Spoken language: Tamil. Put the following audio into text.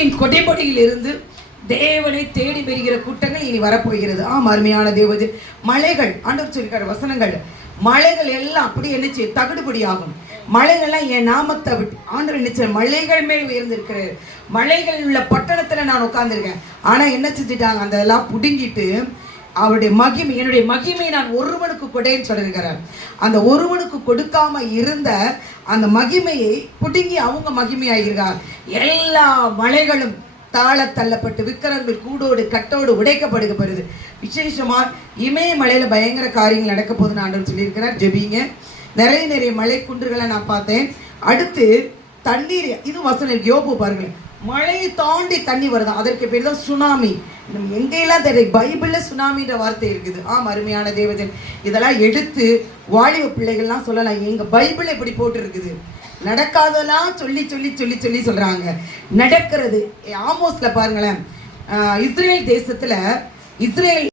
பூமியின் கொடைப்படியில் இருந்து தேவனை தேடி பெறுகிற கூட்டங்கள் இனி வரப்போகிறது. அருமையான தேவது மலைகள் ஆண்டவர் சொல்லிக்கிற வசனங்கள், மலைகள் எல்லாம் அப்படி என்னச்சு தகுடுபடி ஆகும். மலைகள்லாம் என் நாமத்தை விட்டு ஆண்டவர் நினைச்ச மலைகள் மேல் உயர்ந்திருக்கிறார். மலைகள் உள்ள பட்டணத்துல நான் உட்கார்ந்துருக்கேன். ஆனா என்ன செஞ்சுட்டாங்க, அந்த எல்லாம் புடுங்கிட்டு அவருடைய மகிமை, என்னுடைய மகிமையை நான் ஒருவனுக்கு கொடேன்னு சொல்லியிருக்கிறார். அந்த ஒருவனுக்கு கொடுக்காம இருந்த அந்த மகிமையை புடுங்கி அவங்க மகிமையாகிறார். எல்லா மலைகளும் தாழ தள்ளப்பட்டு விக்கிரங்கள் கூடோடு கட்டோடு உடைக்கப்படுகிறது. விசேஷமா இமயமலையில பயங்கர காரியங்கள் நடக்க போதுன்னு ஆண்டவர் சொல்லியிருக்கிறார். ஜெபிங்க. நிறைய மலை குன்றுகளை நான் பார்த்தேன். அடுத்து தண்ணீர், இது வசனம் யோபு பாருங்களேன், மழையை தாண்டி தண்ணி வருது. அதற்கு பேர் தான் சுனாமி. எங்கெல்லாம் தெரியும் பைபிள்ல சுனாமின்ற வார்த்தை இருக்குது. அருமையான தேவஜன், இதெல்லாம் எடுத்து வாலிப பிள்ளைகள்லாம் சொல்லலாம். எங்க பைபிள் எப்படி போட்டு இருக்குது, நடக்காதெல்லாம் சொல்லி சொல்லி சொல்லி சொல்லி சொல்றாங்க, நடக்கிறது. ஆமோஸ்ல பாருங்களேன், இஸ்ரேல் தேசத்துல இஸ்ரேல்